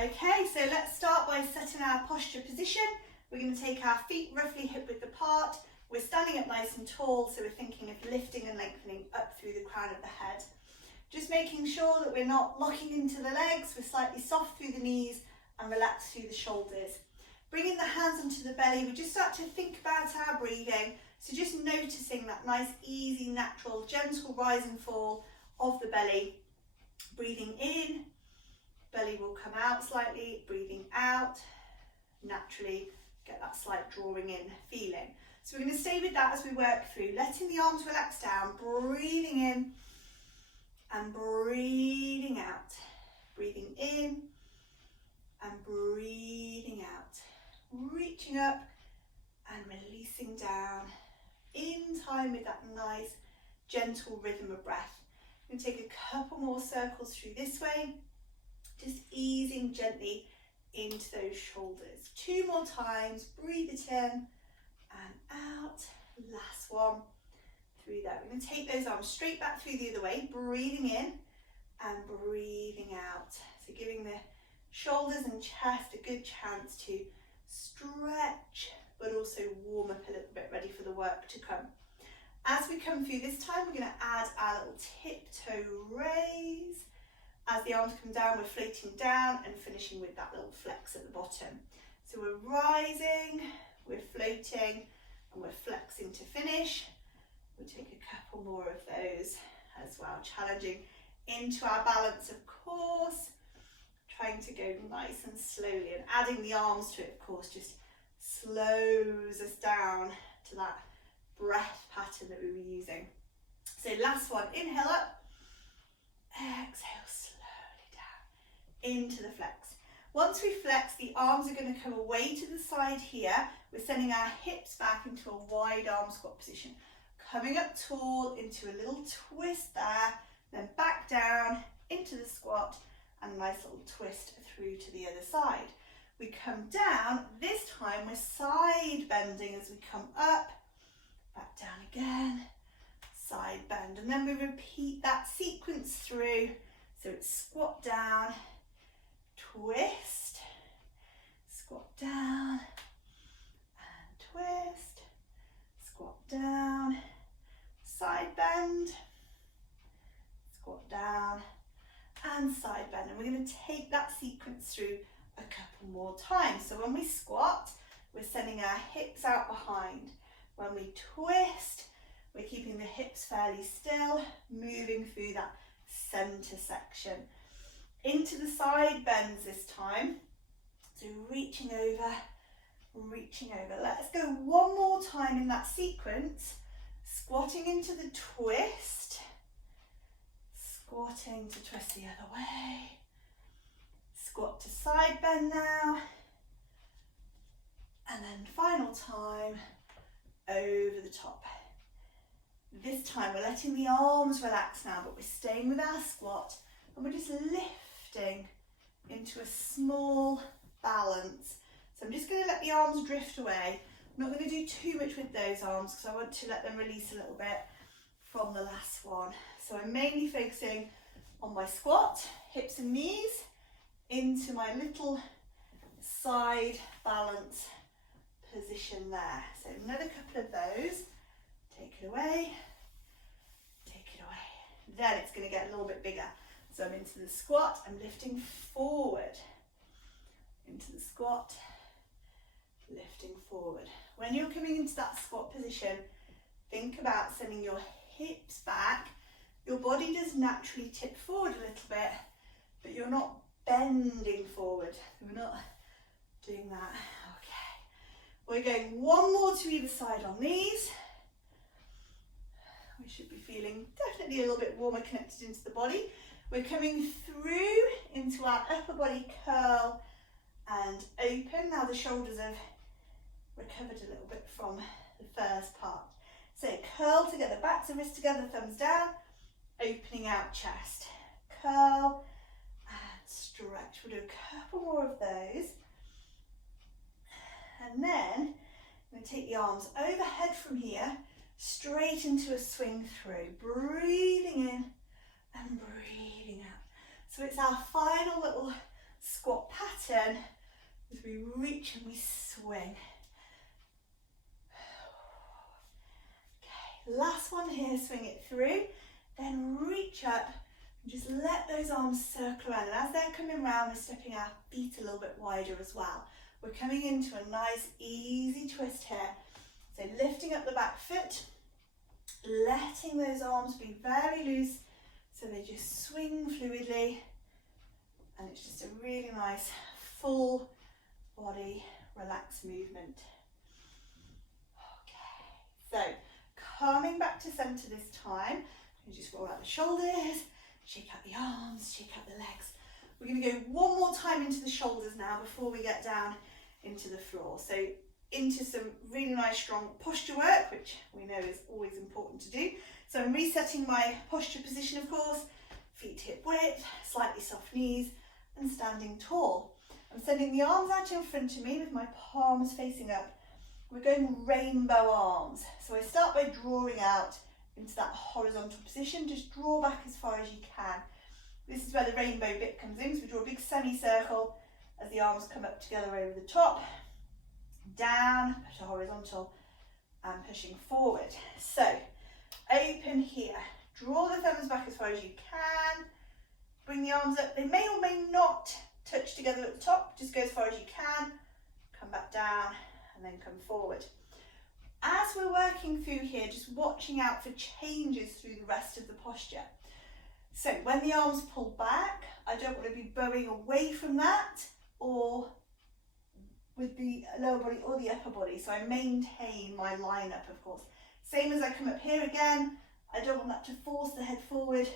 Okay, so let's start by setting our posture position. We're going to take our feet roughly hip width apart. We're standing up nice and tall, so we're thinking of lifting and lengthening up through the crown of the head. Just making sure that we're not locking into the legs, we're slightly soft through the knees and relaxed through the shoulders. Bringing the hands onto the belly, we just start to think about our breathing. So just noticing that nice, easy, natural, gentle rise and fall of the belly. Breathing in, belly will come out slightly, breathing out, naturally get that slight drawing in feeling. So we're going to stay with that as we work through, letting the arms relax down, breathing in and breathing out. Breathing in and breathing out. Reaching up and releasing down in time with that nice, gentle rhythm of breath. I'm going to take a couple more circles through this way, just easing gently into those shoulders. 2 more times, breathe it in and out. Last one, through there. We're going to take those arms straight back through the other way, breathing in and breathing out. So giving the shoulders and chest a good chance to stretch, but also warm up a little bit, ready for the work to come. As we come through this time, we're going to add our little tiptoe raise. As the arms come down, we're floating down and finishing with that little flex at the bottom. So we're rising, we're floating, and we're flexing to finish. We'll take a couple more of those as well, challenging into our balance, of course, trying to go nice and slowly, and adding the arms to it, of course, just slows us down to that breath pattern that we were using. So last one, inhale up, exhale slowly down into the flex. Once we flex, the arms are going to come away to the side here. We're sending our hips back into a wide arm squat position. Coming up tall into a little twist there, then back down into the squat and a nice little twist through to the other side. We come down, this time we're side bending as we come up, back down again, side bend, and then we repeat that sequence through. So it's squat down, twist, squat down and twist, squat down, side bend, squat down and side bend. And we're going to take that sequence through a couple more times. So when we squat, we're sending our hips out behind. When we twist, we're keeping the hips fairly still, moving through that center section. Into the side bends this time. So reaching over, reaching over. Let's go one more time in that sequence. Squatting into the twist, squatting to twist the other way, squat to side bend now, and then final time, over the top. This time we're letting the arms relax now, but we're staying with our squat, and we're just lifting into a small balance. So I'm just going to let the arms drift away. I'm not going to do too much with those arms because I want to let them release a little bit from the last one. So I'm mainly focusing on my squat, hips and knees, into my little side balance position there. So another couple of those. Take it away, take it away. Then it's going to get a little bit bigger. So I'm into the squat, I'm lifting forward. Into the squat, lifting forward. When you're coming into that squat position, think about sending your hips back. Your body does naturally tip forward a little bit, but you're not bending forward. We're not doing that. Okay. We're going one more to either side on these. We should be feeling definitely a little bit warmer connected into the body. We're coming through into our upper body curl and open. Now the shoulders have recovered a little bit from the first part. So curl together, backs and wrists together, thumbs down, opening out chest. Curl and stretch. We'll do a couple more of those. And then I'm going to take the arms overhead from here, straight into a swing through. Breathing in and breathing out. So it's our final little squat pattern. pattern as we reach and we swing. Okay, last one here, swing it through, then reach up and just let those arms circle around. And as they're coming round, we're stepping our feet a little bit wider as well. We're coming into a nice easy twist here. So lifting up the back foot, letting those arms be very loose so they just swing fluidly, and it's just a really nice full body relaxed movement. Okay, so coming back to centre this time, you just roll out the shoulders, shake out the arms, shake out the legs. We're going to go one more time into the shoulders now before we get down into the floor. So into some really nice strong posture work, which we know is always important to do. So I'm resetting my posture position, of course, feet hip width, slightly soft knees, and standing tall. I'm sending the arms out in front of me with my palms facing up. We're going rainbow arms. So I start by drawing out into that horizontal position. Just draw back as far as you can. This is where the rainbow bit comes in. So we draw a big semicircle as the arms come up together over the top. Down, push a horizontal, and pushing forward. So open here, draw the thumbs back as far as you can, bring the arms up. They may or may not touch together at the top, just go as far as you can, come back down and then come forward. As we're working through here, just watching out for changes through the rest of the posture. So when the arms pull back, I don't want to be bowing away from that or with the lower body or the upper body, so I maintain my line up, of course. Same as I come up here again, I don't want that to force the head forward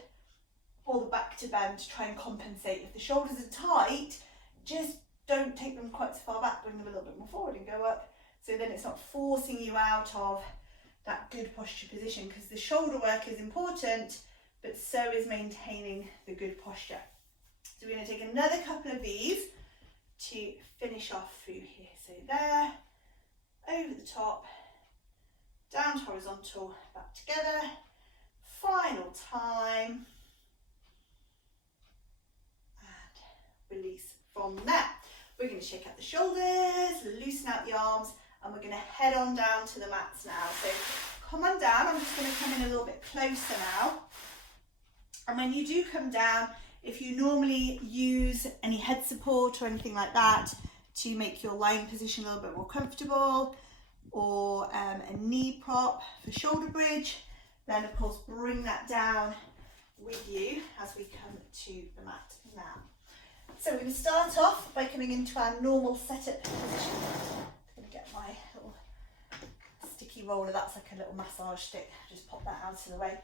or the back to bend to try and compensate. If the shoulders are tight, just don't take them quite so far back, bring them a little bit more forward and go up, so then it's not forcing you out of that good posture position, because the shoulder work is important, but so is maintaining the good posture. So we're going to take another couple of these to finish off through here. So there, over the top, down to horizontal, back together, final time, and release from there. We're going to shake out the shoulders, loosen out the arms, and we're going to head on down to the mats now. So come on down, I'm just going to come in a little bit closer now. And when you do come down, if you normally use any head support or anything like that to make your lying position a little bit more comfortable, or a knee prop for shoulder bridge, then of course bring that down with you as we come to the mat now. So we're going to start off by coming into our normal setup position. I'm going to get my little sticky roller, that's like a little massage stick, just pop that out of the way.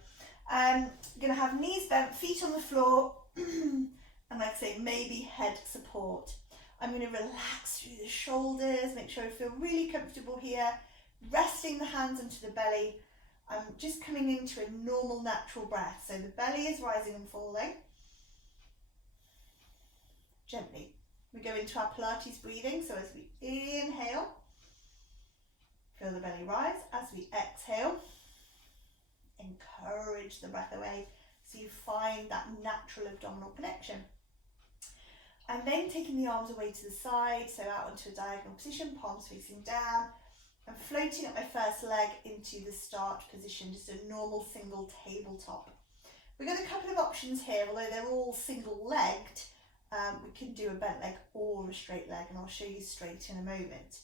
Going to have knees bent, feet on the floor, and like I say, maybe head support. I'm going to relax through the shoulders, make sure I feel really comfortable here, resting the hands into the belly. I'm just coming into a normal natural breath, so the belly is rising and falling. Gently. We go into our Pilates breathing, so as we inhale, feel the belly rise. As we exhale, encourage the breath away so you find that natural abdominal connection. And then taking the arms away to the side, so out onto a diagonal position, palms facing down, and floating up my first leg into the start position, just a normal single tabletop. We've got a couple of options here, although they're all single-legged. We can do a bent leg or a straight leg, and I'll show you straight in a moment.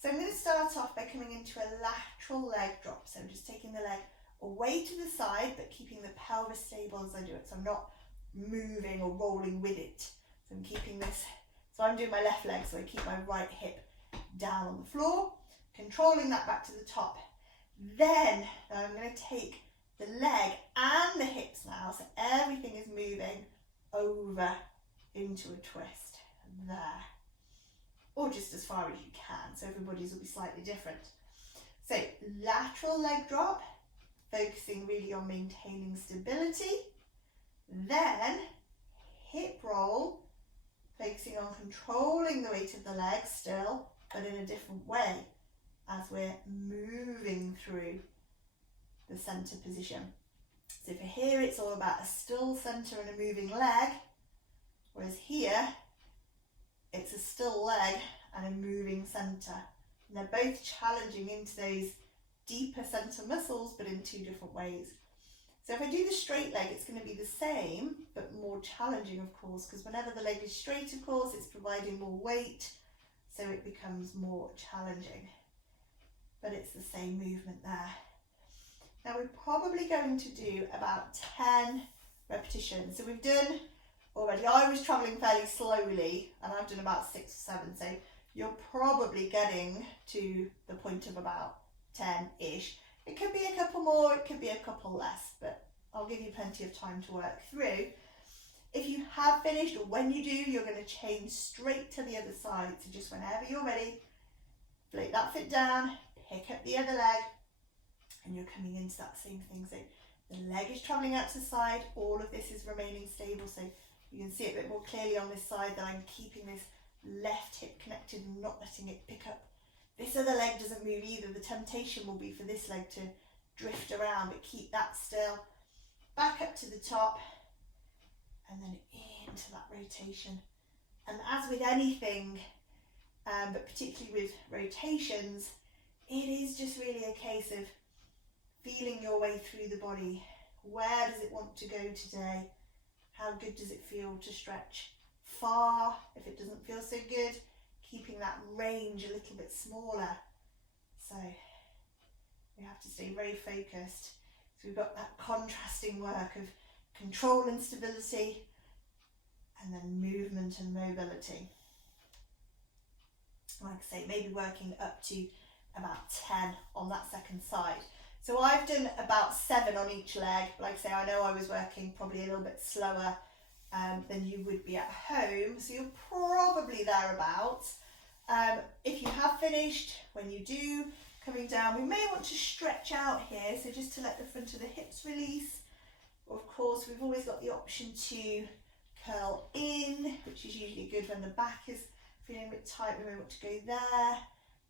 So I'm going to start off by coming into a lateral leg drop. So I'm just taking the leg away to the side, but keeping the pelvis stable as I do it. So I'm not moving or rolling with it. So I'm keeping this, so I'm doing my left leg, so I keep my right hip down on the floor, controlling that back to the top. Then I'm going to take the leg and the hips now, so everything is moving over into a twist, there, or just as far as you can, so everybody's will be slightly different. So lateral leg drop, focusing really on maintaining stability, then hip roll, focusing on controlling the weight of the leg still, but in a different way as we're moving through the center position. So for here it's all about a still center and a moving leg, whereas here it's a still leg and a moving centre. And they're both challenging into those deeper centre muscles, but in two different ways. So if I do the straight leg, it's going to be the same, but more challenging, of course, because whenever the leg is straight, of course, it's providing more weight, so it becomes more challenging. But it's the same movement there. Now we're probably going to do about 10 repetitions. So we've done already, I was travelling fairly slowly, and I've done about 6 or 7, so you're probably getting to the point of about 10-ish. It could be a couple more, it could be a couple less, but I'll give you plenty of time to work through. If you have finished, or when you do, you're going to change straight to the other side. So just whenever you're ready, float that foot down, pick up the other leg, and you're coming into that same thing. So the leg is travelling out to the side, all of this is remaining stable, so you can see it a bit more clearly on this side that I'm keeping this left hip connected and not letting it pick up. This other leg doesn't move either. The temptation will be for this leg to drift around, but keep that still. Back up to the top and then into that rotation. And as with anything, but particularly with rotations, it is just really a case of feeling your way through the body. Where does it want to go today? How good does it feel to stretch? Far, if it doesn't feel so good, keeping that range a little bit smaller. So we have to stay very focused. So we've got that contrasting work of control and stability, and then movement and mobility. Like I say, maybe working up to about 10 on that second side. So I've done about 7 on each leg. Like I say, I know I was working probably a little bit slower than you would be at home, so you're probably thereabouts. If you have finished, when you do, coming down, we may want to stretch out here, so just to let the front of the hips release. Of course, we've always got the option to curl in, which is usually good when the back is feeling a bit tight. We may want to go there,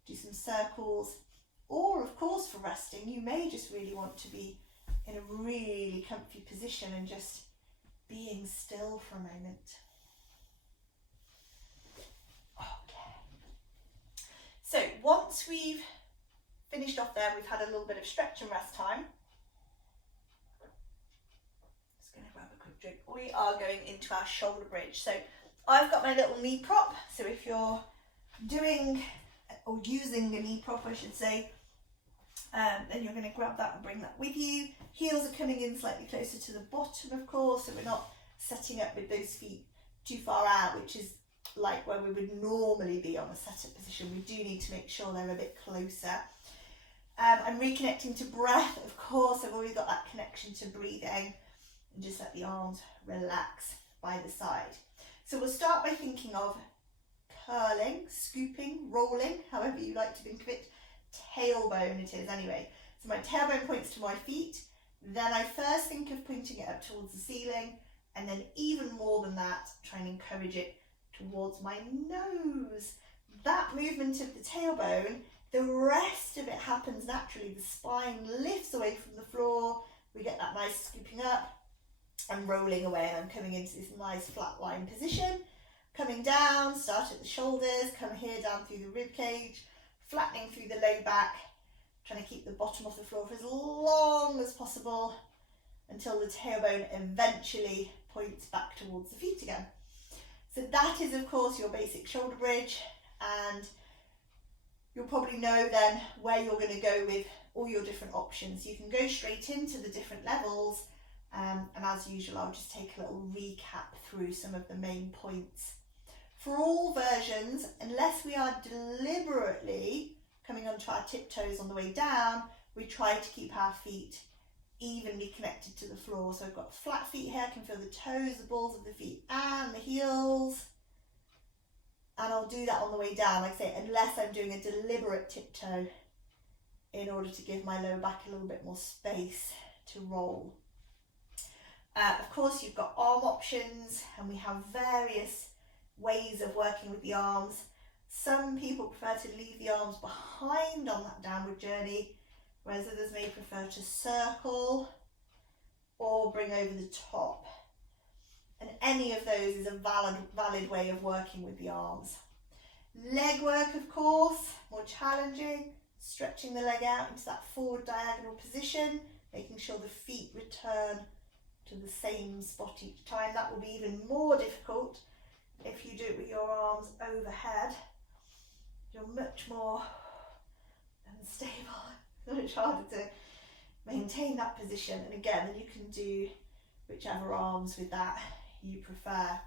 do some circles, or of course for resting, you may just really want to be in a really comfy position and just being still for a moment. Okay. So once we've finished off there, we've had a little bit of stretch and rest time. Just going to grab a quick drink. We are going into our shoulder bridge. So I've got my little knee prop. So if you're doing or using a knee prop, I should say, then you're going to grab that and bring that with you. Heels are coming in slightly closer to the bottom, of course, so we're not setting up with those feet too far out, which is like where we would normally be on a set-up position. We do need to make sure they're a bit closer. I'm reconnecting to breath, of course. I've already got that connection to breathing, and just let the arms relax by the side. So we'll start by thinking of curling, scooping, rolling, however you like to think of it. Tailbone it is anyway. So my tailbone points to my feet, then I first think of pointing it up towards the ceiling, and then even more than that, try and encourage it towards my nose. That movement of the tailbone, the rest of it happens naturally. The spine lifts away from the floor, we get that nice scooping up and rolling away, and I'm coming into this nice flat line position. Coming down, start at the shoulders, come here down through the rib cage, flattening through the low back, trying to keep the bottom off the floor for as long as possible until the tailbone eventually points back towards the feet again. So that is, of course, your basic shoulder bridge, and you'll probably know then where you're going to go with all your different options. You can go straight into the different levels, and as usual, I'll just take a little recap through some of the main points. For all versions, unless we are deliberately coming onto our tiptoes on the way down, we try to keep our feet evenly connected to the floor. So I've got flat feet here, I can feel the toes, the balls of the feet and the heels. And I'll do that on the way down, like I say, unless I'm doing a deliberate tiptoe in order to give my lower back a little bit more space to roll. Of course, you've got arm options, and we have various ways of working with the arms. Some people prefer to leave the arms behind on that downward journey, whereas others may prefer to circle or bring over the top. and any of those is a valid way of working with the arms. Leg work, of course, more challenging, stretching the leg out into that forward diagonal position, making sure the feet return to the same spot each time. That will be even more difficult if you do it with your arms overhead. You're much more unstable, much harder to maintain that position. And again, you can do whichever arms with that you prefer.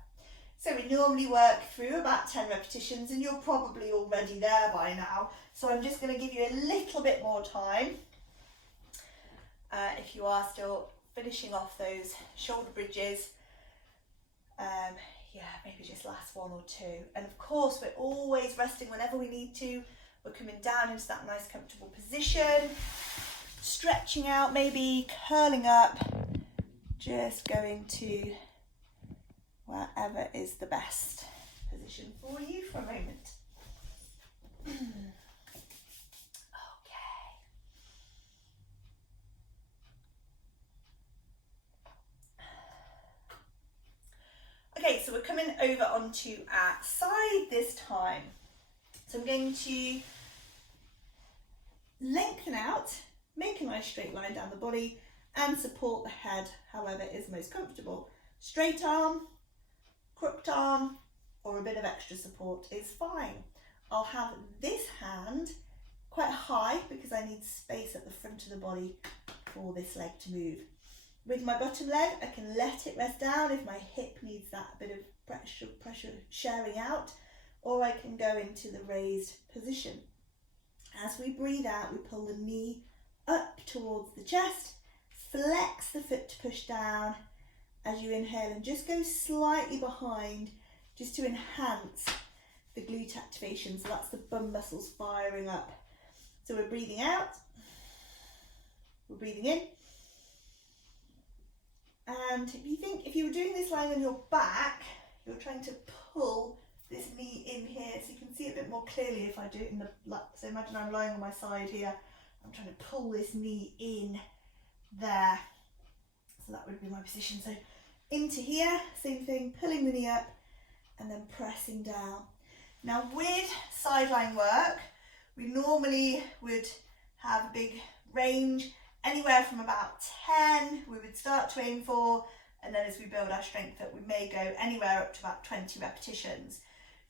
So we normally work through about 10 repetitions, and you're probably already there by now. So I'm just going to give you a little bit more time if you are still finishing off those shoulder bridges. Yeah, maybe just last one or two. And of course, we're always resting whenever we need to. We're coming down into that nice comfortable position, stretching out, maybe curling up, just going to wherever is the best position for you for a moment. Okay, so we're coming over onto our side this time. So I'm going to lengthen out, make a nice straight line down the body, and support the head however is most comfortable. Straight arm, crooked arm, or a bit of extra support is fine. I'll have this hand quite high because I need space at the front of the body for this leg to move. With my bottom leg, I can let it rest down if my hip needs that bit of pressure sharing out, or I can go into the raised position. As we breathe out, we pull the knee up towards the chest, flex the foot to push down as you inhale, and just go slightly behind just to enhance the glute activation. So that's the bum muscles firing up. So we're breathing out, we're breathing in. And if you were doing this lying on your back, you're trying to pull this knee in here, so you can see it a bit more clearly if I do it in the, so imagine I'm lying on my side here, I'm trying to pull this knee in there. So that would be my position. So into here, same thing, pulling the knee up and then pressing down. Now with sideline work, we normally would have a big range, anywhere from about 10 we would start to aim for, and then as we build our strength up, we may go anywhere up to about 20 repetitions.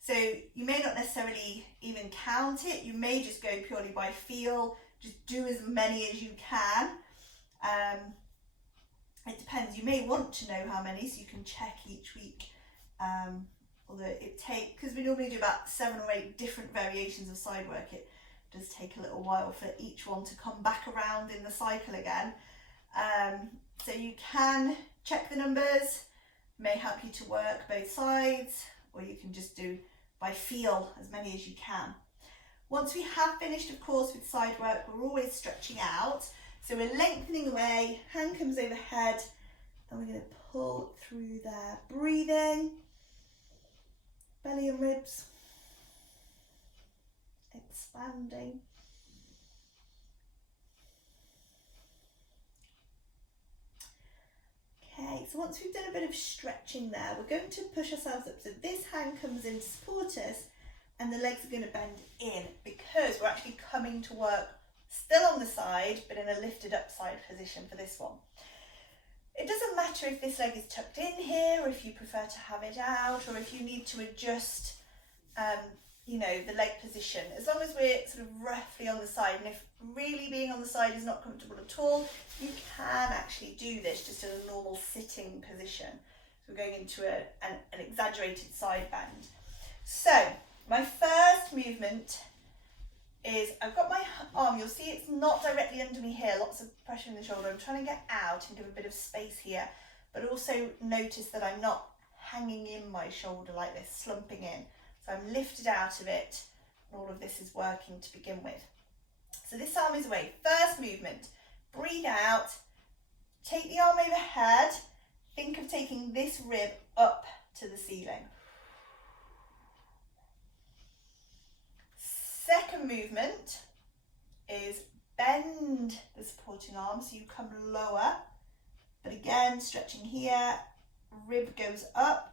So you may not necessarily even count it, you may just go purely by feel, just do as many as you can. It depends, you may want to know how many so you can check each week, although it takes, because we normally do about 7 or 8 different variations of side work, it does take a little while for each one to come back around in the cycle again. So you can check the numbers, may help you to work both sides, or you can just do by feel as many as you can. Once we have finished, of course, with side work, we're always stretching out. So we're lengthening away, hand comes overhead, and we're going to pull through there. Breathing, belly and ribs, expanding. Okay, so once we've done a bit of stretching there, we're going to push ourselves up. So this hand comes in to support us, and the legs are going to bend in because we're actually coming to work still on the side, but in a lifted up side position for this one. It doesn't matter if this leg is tucked in here, or if you prefer to have it out, or if you need to adjust the leg position, as long as we're sort of roughly on the side. And if really being on the side is not comfortable at all, you can actually do this just in a normal sitting position. So we're going into an exaggerated side bend. So my first movement is, I've got my arm, you'll see it's not directly under me here, lots of pressure in the shoulder. I'm trying to get out and give a bit of space here, but also notice that I'm not hanging in my shoulder like this, slumping in. So I'm lifted out of it, and all of this is working to begin with. So this arm is away. First movement, breathe out, take the arm overhead, think of taking this rib up to the ceiling. Second movement is bend the supporting arm, so you come lower, but again, stretching here rib goes up.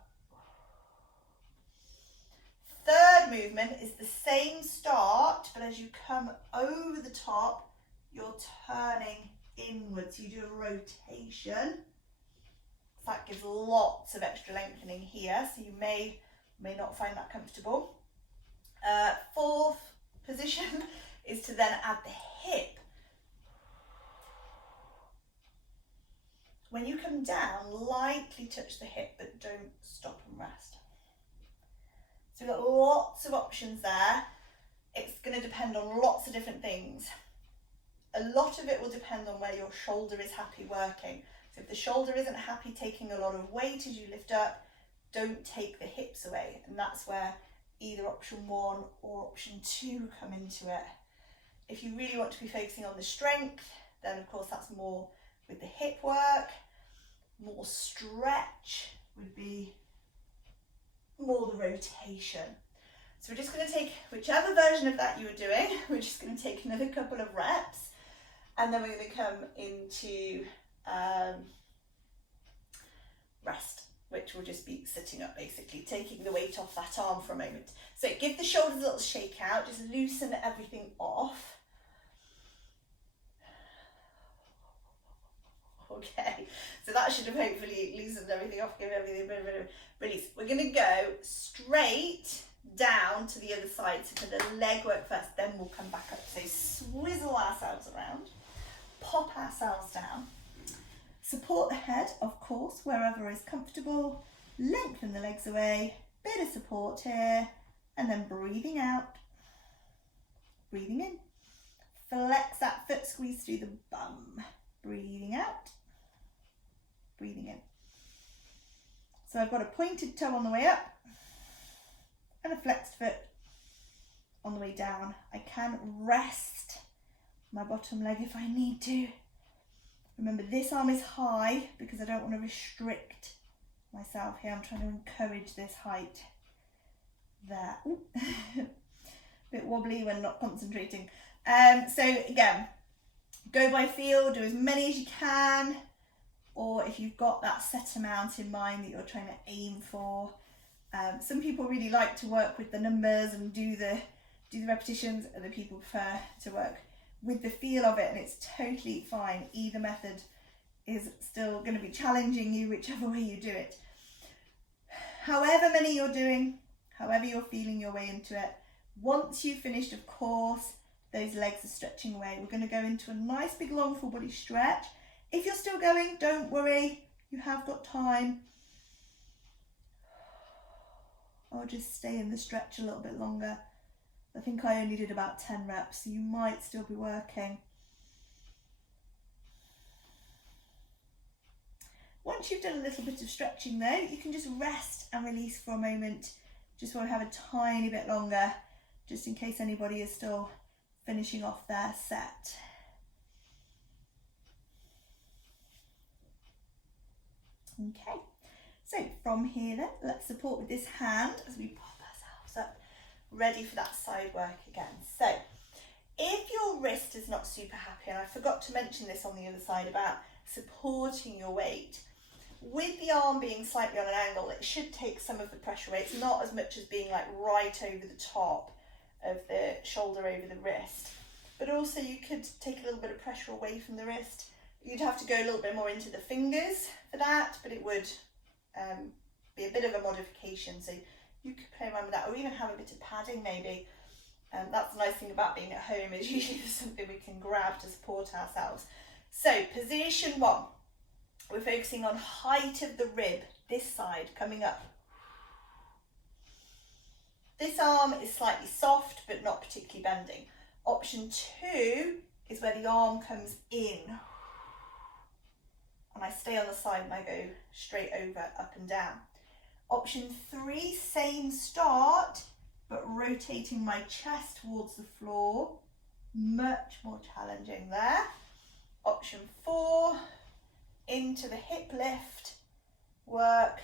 Third movement is the same start, but as you come over the top, you're turning inwards. You do a rotation. That gives lots of extra lengthening here, so you may not find that comfortable. Fourth position is to then add the hip. When you come down, lightly touch the hip, but don't stop and rest. So we've got lots of options there. It's going to depend on lots of different things. A lot of it will depend on where your shoulder is happy working. So if the shoulder isn't happy taking a lot of weight as you lift up, don't take the hips away. And that's where either option 1 or option 2 come into it. If you really want to be focusing on the strength, then of course that's more with the hip work. More stretch would be more the rotation. So we're just going to take whichever version of that you were doing, we're just going to take another couple of reps, and then we're going to come into rest, which will just be sitting up, basically taking the weight off that arm for a moment. So give the shoulders a little shake out, just loosen everything off. Okay, so that should have hopefully loosened everything off, give everything a bit of a release. We're going to go straight down to the other side, so for the leg work first, then we'll come back up. So swizzle ourselves around, pop ourselves down, support the head, of course, wherever is comfortable, lengthen the legs away, bit of support here, and then breathing out, breathing in, flex that foot, squeeze through the bum, breathing out, breathing in. So I've got a pointed toe on the way up and a flexed foot on the way down. I can rest my bottom leg if I need to. Remember, this arm is high because I don't want to restrict myself here. I'm trying to encourage this height there. Bit wobbly when not concentrating. So again, go by feel, do as many as you can, or if you've got that set amount in mind that you're trying to aim for. Some people really like to work with the numbers and do the repetitions, other people prefer to work with the feel of it, and it's totally fine. Either method is still going to be challenging you, whichever way you do it. However many you're doing, however you're feeling your way into it, once you've finished, of course, those legs are stretching away. We're going to go into a nice big long full body stretch. If you're still going, don't worry, you have got time. I'll just stay in the stretch a little bit longer. I think I only did about 10 reps, so you might still be working. Once you've done a little bit of stretching though, you can just rest and release for a moment. Just want to have a tiny bit longer, just in case anybody is still finishing off their set. Okay, so from here then, let's support with this hand as we pop ourselves up, ready for that side work again. So if your wrist is not super happy, and I forgot to mention this on the other side about supporting your weight, with the arm being slightly on an angle, it should take some of the pressure away. It's not as much as being like right over the top of the shoulder over the wrist, but also you could take a little bit of pressure away from the wrist. You'd have to go a little bit more into the fingers for that, but it would be a bit of a modification. So you could play around with that, or even have a bit of padding maybe. That's the nice thing about being at home, is usually there's something we can grab to support ourselves. So position 1, we're focusing on height of the rib, this side coming up. This arm is slightly soft but not particularly bending. Option 2 is where the arm comes in and I stay on the side and I go straight over, up and down. Option 3, same start, but rotating my chest towards the floor, much more challenging there. Option 4, into the hip lift work.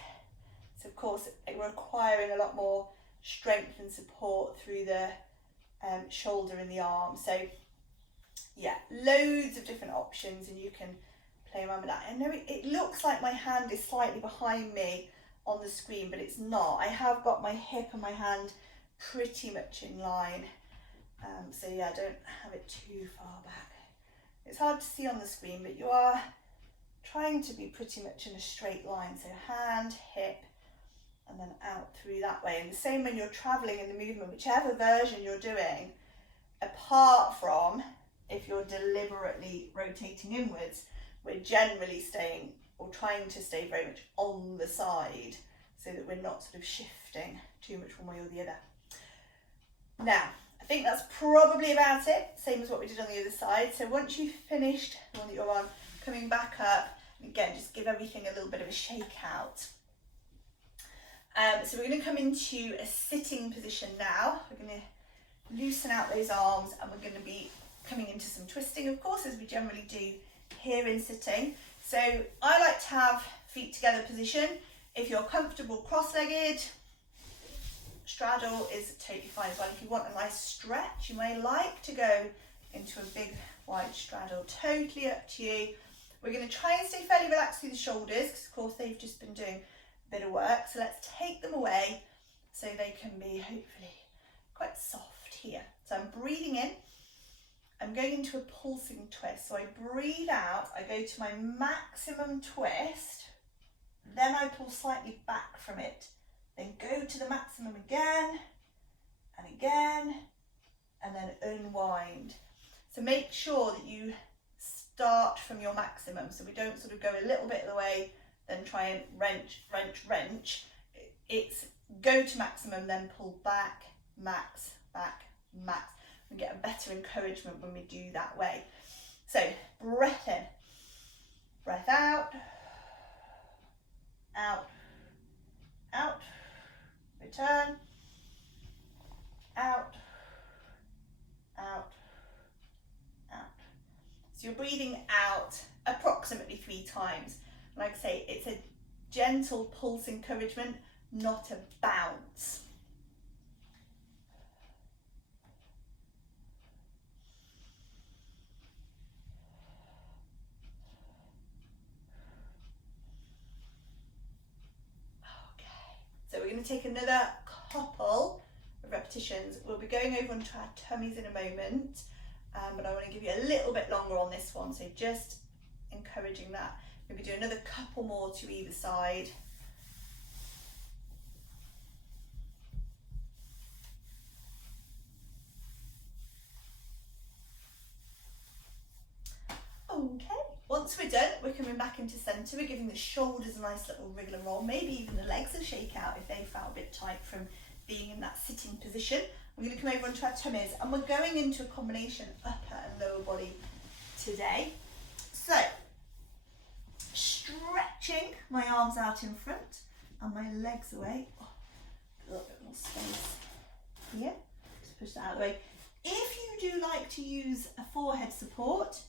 So of course requiring a lot more strength and support through the shoulder and the arm. So yeah, loads of different options, and you can play around with that. I know it looks like my hand is slightly behind me on the screen, but it's not. I have got my hip and my hand pretty much in line. So yeah, I don't have it too far back. It's hard to see on the screen, but you are trying to be pretty much in a straight line. So hand, hip, and then out through that way. And the same when you're traveling in the movement, whichever version you're doing, apart from if you're deliberately rotating inwards, we're generally staying or trying to stay very much on the side so that we're not sort of shifting too much one way or the other. Now, I think that's probably about it, same as what we did on the other side. So once you've finished the one that you're on, coming back up, again, just give everything a little bit of a shake out. So we're going to come into a sitting position now. We're going to loosen out those arms and we're going to be coming into some twisting, of course, as we generally do here in sitting. So I like to have feet together position. If you're comfortable cross-legged, straddle is totally fine as well. If you want a nice stretch, you may like to go into a big wide straddle, totally up to you. We're going to try and stay fairly relaxed through the shoulders because of course they've just been doing a bit of work. So let's take them away so they can be hopefully quite soft here. So I'm breathing in, I'm going into a pulsing twist. So I breathe out, I go to my maximum twist, then I pull slightly back from it, then go to the maximum again, and then unwind. So make sure that you start from your maximum, so we don't sort of go a little bit of the way, then try and wrench. It's go to maximum, then pull back, max, back, max. We get a better encouragement when we do that way. So breath in, breath out, out, out, return, out, out, out. So you're breathing out approximately 3 times. Like I say, it's a gentle pulse encouragement, not a bounce. So we're going to take another couple of repetitions. We'll be going over onto our tummies in a moment, but I want to give you a little bit longer on this one, so just encouraging that. Maybe do another couple more to either side. Okay, once we're done, we're coming back into centre. We're giving the shoulders a nice little wriggle and roll, maybe even the legs a shake out if they felt a bit tight from being in that sitting position. We're going to come over onto our tummies and we're going into a combination upper and lower body today. So, stretching my arms out in front and my legs away. Oh, a little bit more space here. Just push that out of the way. If you do like to use a forehead support,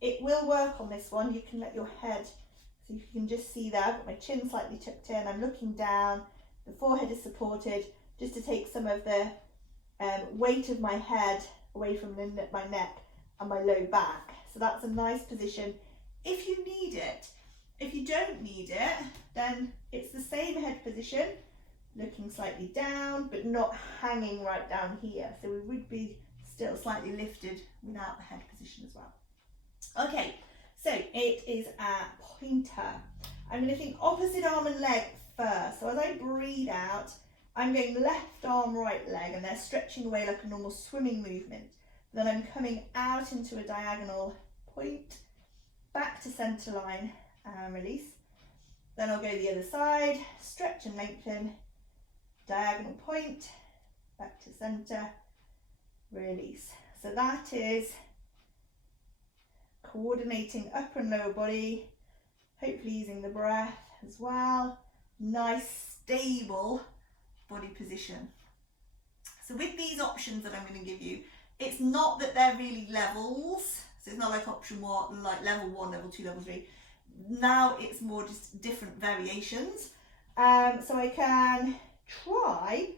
it will work on this one. You can let your head, so you can just see there, I've got my chin slightly tucked in, I'm looking down, the forehead is supported, just to take some of the weight of my head away from my neck and my low back. So that's a nice position if you need it. If you don't need it, then it's the same head position, looking slightly down, but not hanging right down here. So we would be still slightly lifted without the head position as well. Okay, so it is our pointer. I'm going to think opposite arm and leg first. So as I breathe out, I'm going left arm, right leg, and they're stretching away like a normal swimming movement. Then I'm coming out into a diagonal point, back to centre line and release. Then I'll go the other side, stretch and lengthen, diagonal point, back to centre, release. So that is coordinating upper and lower body, hopefully using the breath as well. Nice stable body position. So with these options that I'm going to give you, it's not that they're really levels. So it's not like option 1, like level 1, level 2, level 3. Now it's more just different variations. So I can try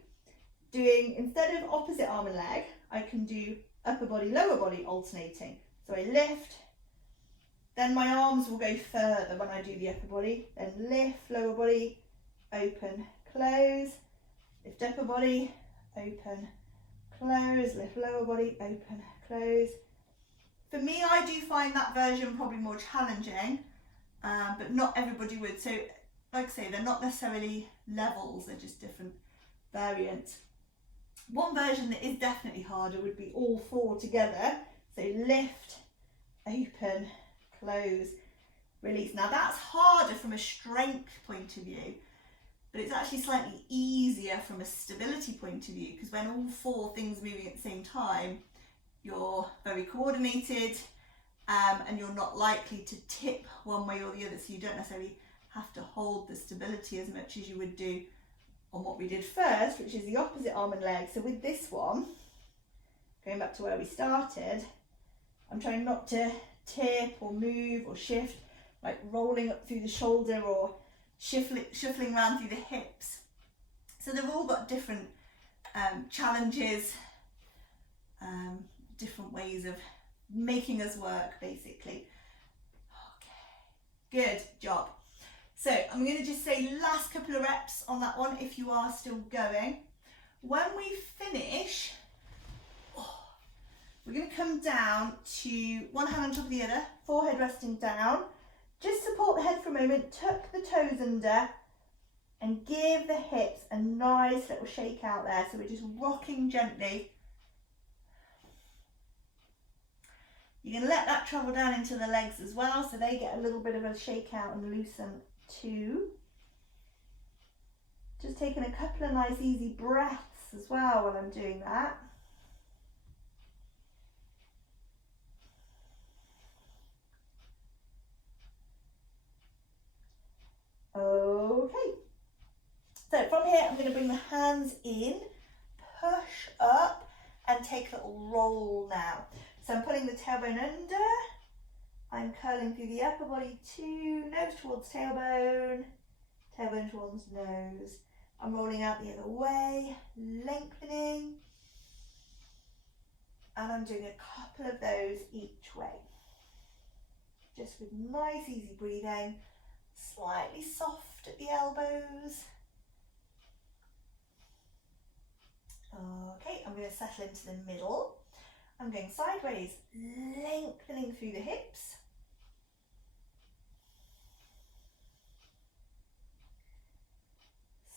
doing, instead of opposite arm and leg, I can do upper body, lower body alternating. So I lift, Then my arms will go further when I do the upper body. Then lift, lower body, open, close. Lift upper body, open, close. Lift lower body, open, close. For me, I do find that version probably more challenging, but not everybody would. So, like I say, they're not necessarily levels, they're just different variants. One version that is definitely harder would be all four together. So lift, open, close, release. Now that's harder from a strength point of view, but it's actually slightly easier from a stability point of view, because when all four things are moving at the same time, you're very coordinated, and you're not likely to tip one way or the other, so you don't necessarily have to hold the stability as much as you would do on what we did first, which is the opposite arm and leg. So with this one, going back to where we started, I'm trying not to tip or move or shift, like rolling up through the shoulder or shuffling around through the hips. So they've all got different challenges, different ways of making us work, basically. Okay, good job. So I'm going to just say last couple of reps on that one if you are still going. When we finish, we're going to come down to one hand on top of the other, forehead resting down. Just support the head for a moment, tuck the toes under and give the hips a nice little shake out there. So we're just rocking gently. You're going to let that travel down into the legs as well, so they get a little bit of a shake out and loosen too. Just taking a couple of nice easy breaths as well while I'm doing that. Okay, so from here I'm going to bring the hands in, push up and take a little roll now. So I'm pulling the tailbone under, I'm curling through the upper body too, nose towards tailbone, tailbone towards nose. I'm rolling out the other way, lengthening, and I'm doing a couple of those each way. Just with nice easy breathing, slightly soft at the elbows. Okay, I'm going to settle into the middle. I'm going sideways, lengthening through the hips.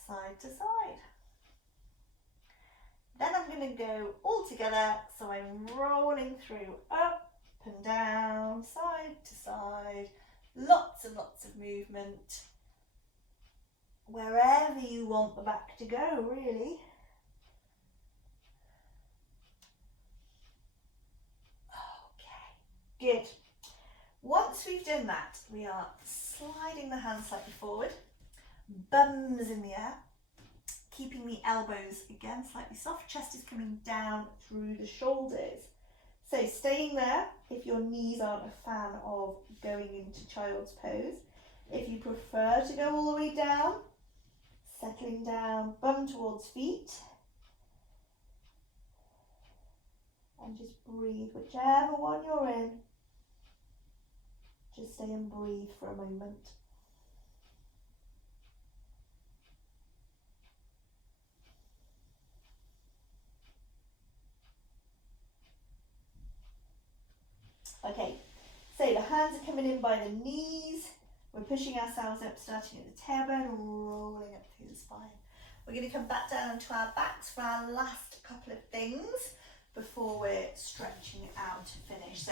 Side to side. Then I'm going to go all together, so I'm rolling through up and down, side to side, lots and lots of movement, wherever you want the back to go, really. Okay, good. Once we've done that, we are sliding the hands slightly forward, bums in the air, keeping the elbows again slightly soft, chest is coming down through the shoulders. So staying there if your knees aren't a fan of going into child's pose. If you prefer to go all the way down, settling down, bum towards feet. And just breathe, whichever one you're in. Just stay and breathe for a moment. Okay, so the hands are coming in by the knees. We're pushing ourselves up, starting at the tailbone, rolling up through the spine. We're going to come back down onto our backs for our last couple of things before we're stretching out to finish. So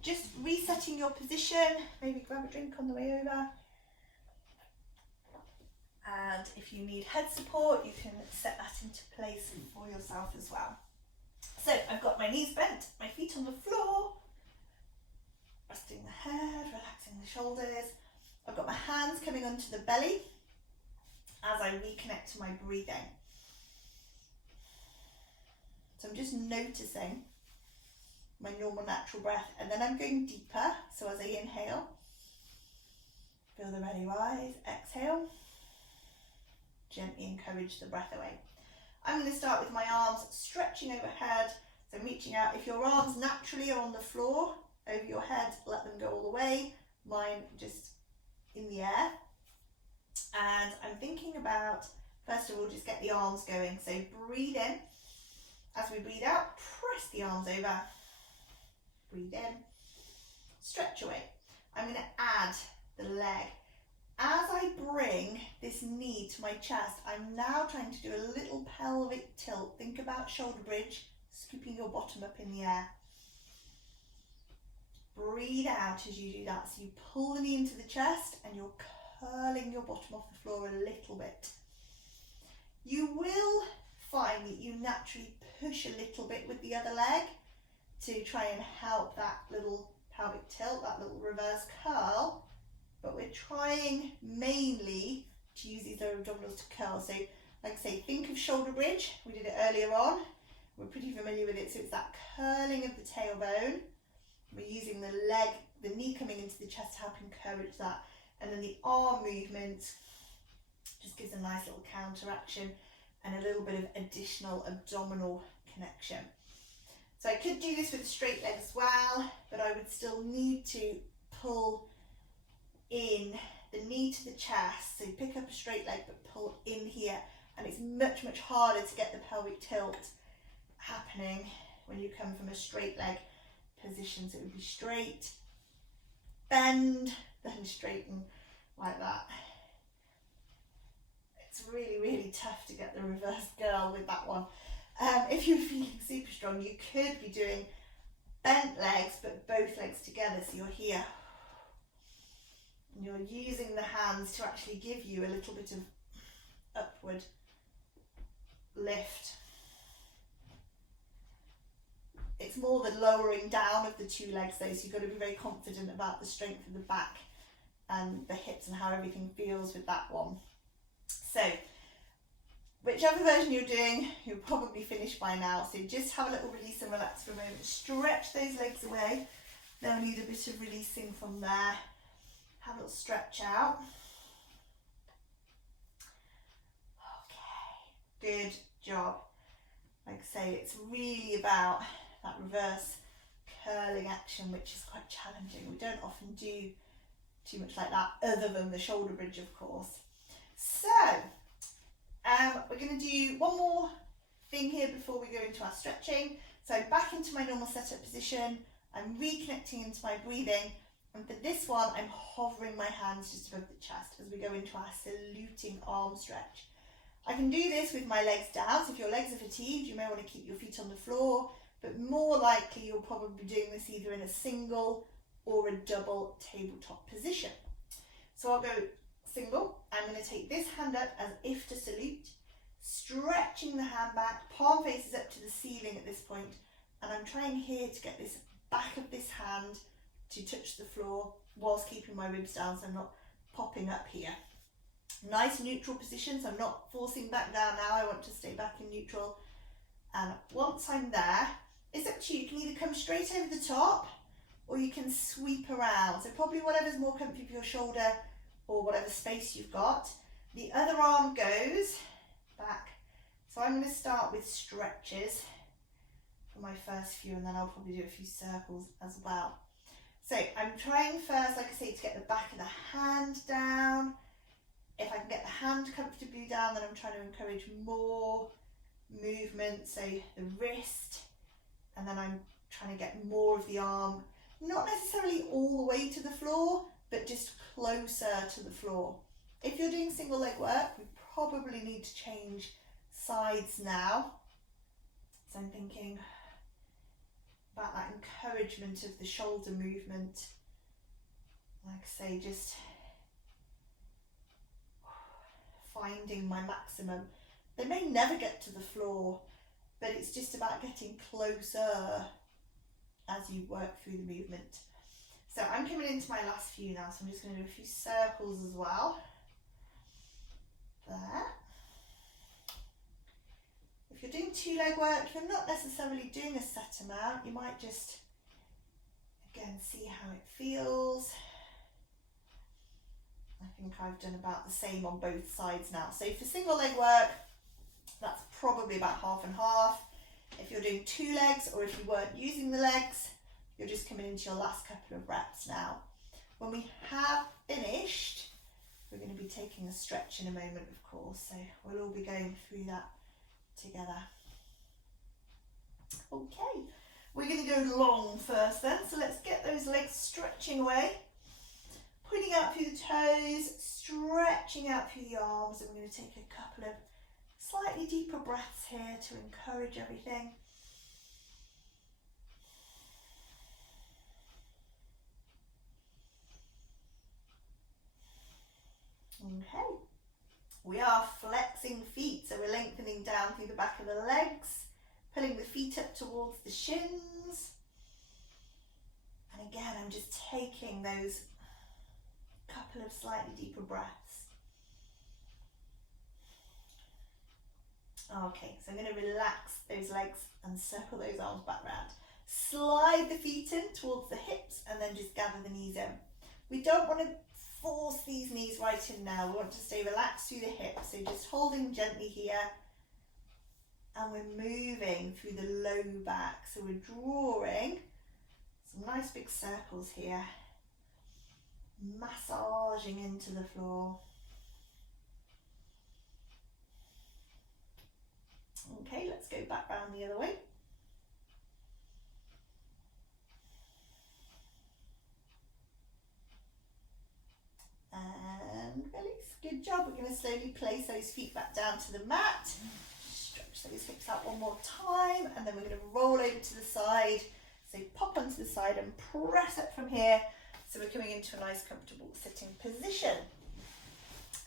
just resetting your position, maybe grab a drink on the way over. And if you need head support, you can set that into place for yourself as well. So I've got my knees bent, my feet on the floor, resting the head, relaxing the shoulders. I've got my hands coming onto the belly as I reconnect to my breathing. So I'm just noticing my normal natural breath, and then I'm going deeper. So as I inhale, feel the belly rise, exhale, gently encourage the breath away. I'm going to start with my arms stretching overhead, so reaching out. If your arms naturally are on the floor over your head, let them go all the way. mine just in the air. And I'm thinking about, first of all, just get the arms going. So breathe in. As we breathe out, press the arms over. Breathe in. Stretch away. I'm going to add the leg. As I bring this knee to my chest, I'm now trying to do a little pelvic tilt. Think about shoulder bridge, scooping your bottom up in the air. Breathe out as you do that. So you pull the knee into the chest and you're curling your bottom off the floor a little bit. You will find that you naturally push a little bit with the other leg to try and help that little pelvic tilt, that little reverse curl, but we're trying mainly to use these lower abdominals to curl. So like I say, think of shoulder bridge. We did it earlier on. We're pretty familiar with it. So it's that curling of the tailbone. We're using the leg, the knee coming into the chest to help encourage that. And then the arm movement just gives a nice little counteraction and a little bit of additional abdominal connection. So I could do this with a straight leg as well, but I would still need to pull in the knee to the chest. So pick up a straight leg, but pull in here. And it's much, much harder to get the pelvic tilt happening when you come from a straight leg position. So it would be straight, bend, then straighten like that. It's really, really tough to get the reverse girl with that one. If you're feeling super strong, you could be doing bent legs, but both legs together. So you're here, and you're using the hands to actually give you a little bit of upward lift. It's more the lowering down of the two legs though, so you've got to be very confident about the strength of the back and the hips and how everything feels with that one. So, whichever version you're doing, you'll probably finish by now. So just have a little release and relax for a moment. Stretch those legs away. They'll need a bit of releasing from there. Have a little stretch out. Okay, good job. Like I say, it's really about that reverse curling action, which is quite challenging. We don't often do too much like that, other than the shoulder bridge, of course. So, we're going to do one more thing here before we go into our stretching. So back into my normal setup position, I'm reconnecting into my breathing, and for this one, I'm hovering my hands just above the chest as we go into our saluting arm stretch. I can do this with my legs down, so if your legs are fatigued, you may want to keep your feet on the floor, but more likely you'll probably be doing this either in a single or a double tabletop position. So I'll go single. I'm going to take this hand up as if to salute, stretching the hand back, palm faces up to the ceiling at this point, and I'm trying here to get this back of this hand to touch the floor whilst keeping my ribs down so I'm not popping up here. Nice neutral position, so I'm not forcing back down now, I want to stay back in neutral. And once I'm there, it's up to you. You can either come straight over the top or you can sweep around. So probably whatever's more comfy for your shoulder or whatever space you've got. The other arm goes back. So I'm going to start with stretches for my first few, and then I'll probably do a few circles as well. So I'm trying first, like I say, to get the back of the hand down. If I can get the hand comfortably down, then I'm trying to encourage more movement, so the wrist, and then I'm trying to get more of the arm, not necessarily all the way to the floor, but just closer to the floor. If you're doing single leg work, we probably need to change sides now. So I'm thinking about that encouragement of the shoulder movement. Like I say, just finding my maximum. They may never get to the floor, but it's just about getting closer as you work through the movement. So I'm coming into my last few now, so I'm just going to do a few circles as well. There. If you're doing two leg work, you're not necessarily doing a set amount. You might just, again, see how it feels. I think I've done about the same on both sides now. So for single leg work, that's probably about half and half. If you're doing two legs, or if you weren't using the legs, you're just coming into your last couple of reps now. When we have finished, we're going to be taking a stretch in a moment, of course, so we'll all be going through that together. Okay, we're going to go long first then, so let's get those legs stretching away, pointing out through the toes, stretching out through the arms, and we're going to take a couple of slightly deeper breaths here to encourage everything. Okay, we are flexing feet, so we're lengthening down through the back of the legs, pulling the feet up towards the shins. And again, I'm just taking those couple of slightly deeper breaths. Okay, so I'm going to relax those legs and circle those arms back round. Slide the feet in towards the hips and then just gather the knees in. We don't want to force these knees right in now. We want to stay relaxed through the hips, so just holding gently here, and we're moving through the low back, so we're drawing some nice big circles here, massaging into the floor. Okay, let's go back round the other way. And release. Good job. We're going to slowly place those feet back down to the mat. Stretch those hips out one more time, and then we're going to roll over to the side. So pop onto the side and press up from here. So we're coming into a nice comfortable sitting position.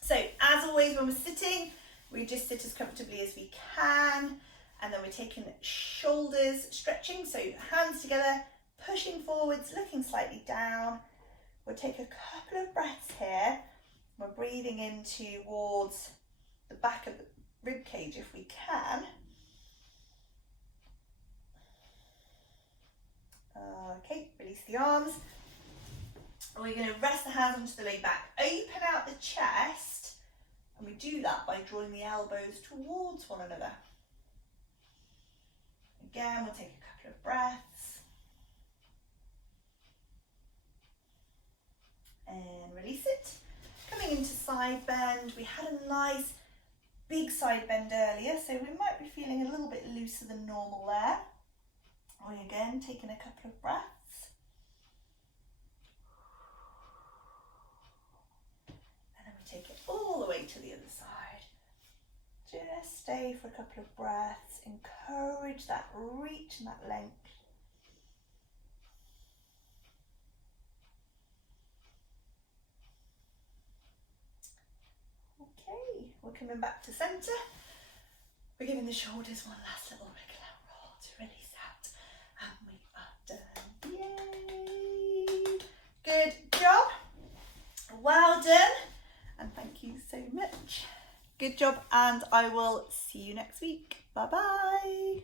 So as always, when we're sitting, we just sit as comfortably as we can, and then we're taking shoulders stretching, so hands together, pushing forwards, looking slightly down. We'll take a couple of breaths here. We're breathing in towards the back of the rib cage if we can. Okay, release the arms. And we're going to rest the hands onto the low back. Open out the chest, and we do that by drawing the elbows towards one another. Again, we'll take a couple of breaths. And release it. Coming into side bend, we had a nice big side bend earlier, so we might be feeling a little bit looser than normal there. And again, taking a couple of breaths. And then we take it all the way to the other side. Just stay for a couple of breaths. Encourage that reach and that length. Okay, we're coming back to centre. We're giving the shoulders one last little wriggle and roll to release out. And we are done. Yay! Good job. Well done. And thank you so much. Good job, and I will see you next week. Bye bye.